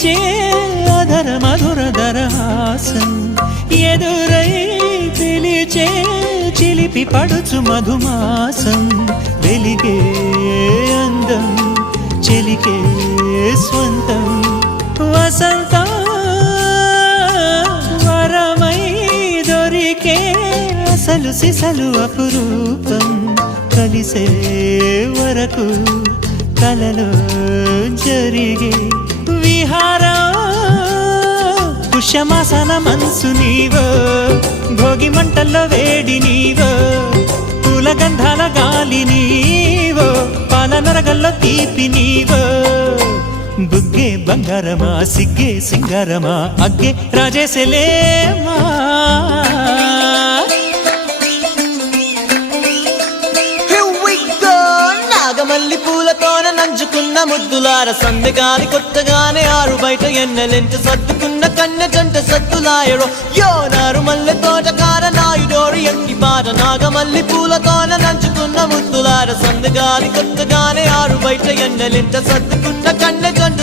వీచే అధర మధుర దరహాసం ఎదురై పిలిచే చిలిపి పడుచు మధుమాసం వెలిగే అందం చెలికే స్వంతం వసంతం వరమై దొరికే అసలు సిసలు అపురూపం కలిసే వరకు కలలో జరిగే విహారం పుష్యమాసన మనసు నీవో భోగి మంటల్లో వేడి నీవో పూల గంధాల గాలి నీవో పాల నరగల్లో తీపి నీవో బుగ్గే బంగారమా సిగ్గే సింగారమా అగ్గే రాజేసెలేమా మల్లి పూలతోన నంచుకున్న ముద్దులార సందెగాలి కొట్టగానే ఆరు బయట ఎన్నెలెంట సర్దుకున్న కన్నె జంట సత్తులాయరో యోనారు మల్లె తోటకార నాయుడోరు ఎండి పాట నాగమల్లి పూలతోన నంచుకున్న ముద్దులార సందెగాలి కొట్టగానే ఆరు బయట ఎన్నెలెంట సర్దుకున్న కన్నె జంట